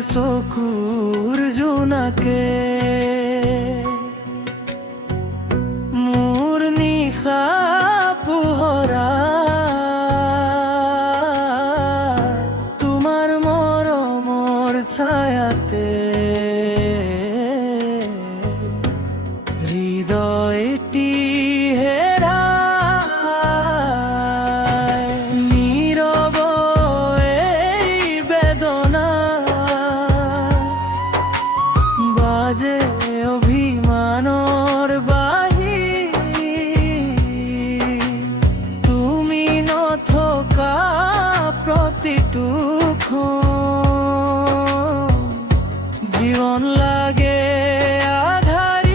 চকুৰ জোনাকে মোৰ নিশা পোহৰা তোমাৰ মৰমৰ ছায়াতে হৃদয়টি বাজে অভিমানৰ বাঁহী তুমি নথকা প্ৰতিটো ক্ষণ জীৱন লাগে আধাৰি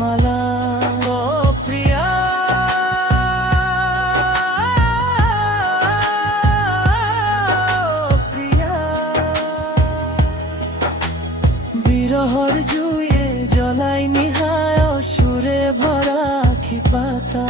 মালা প্রিয়া প্রিয়া বিরহর জুয়ে জ্বলাই নিহায় সুরে ভরা খিপাতা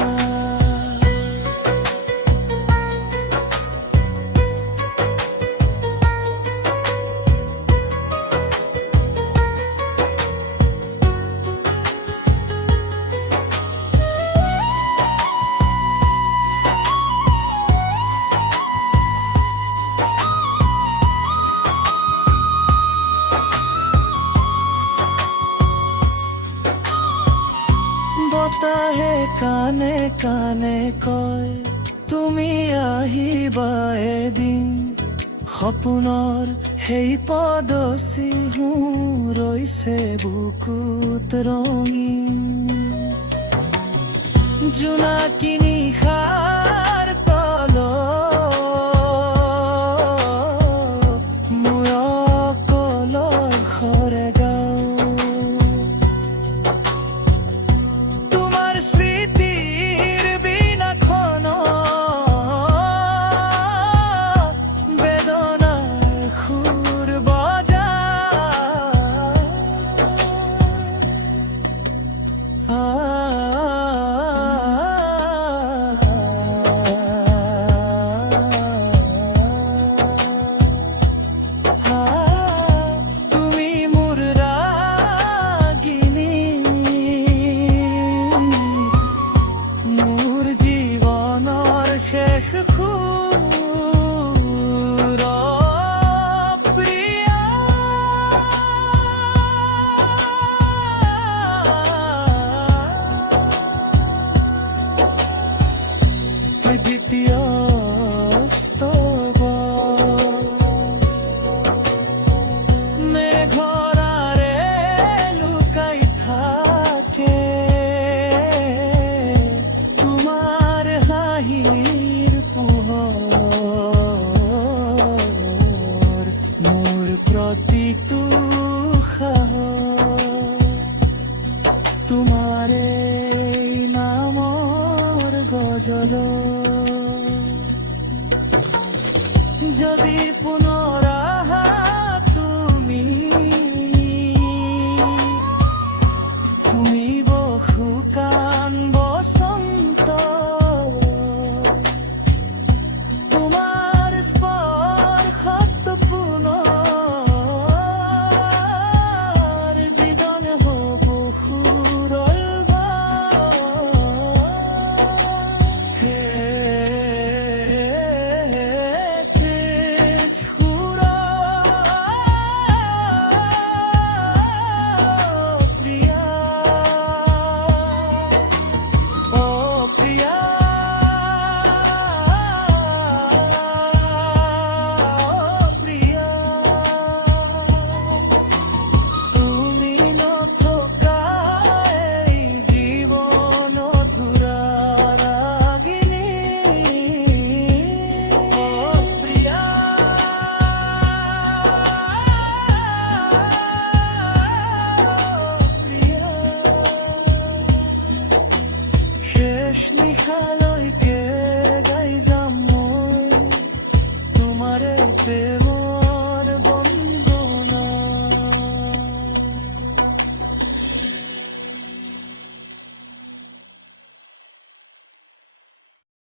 বতাহে কানে কানে কয় তুমি আহিবা এদিন সপোনৰ সেই পদচিহ্ন ৰৈছে বুকুত ৰঙীন জোনাকী নিশাৰ তলত মোৰ অকলৰ খৰে তোমারে নামৰ গজল যদি পুনৰ আহা তুমি বসুকান বসন্ত তোমাৰ স্পৰ্শত পুনৰ জীৱন হ'ব নিশালৈকে গাই প্রেম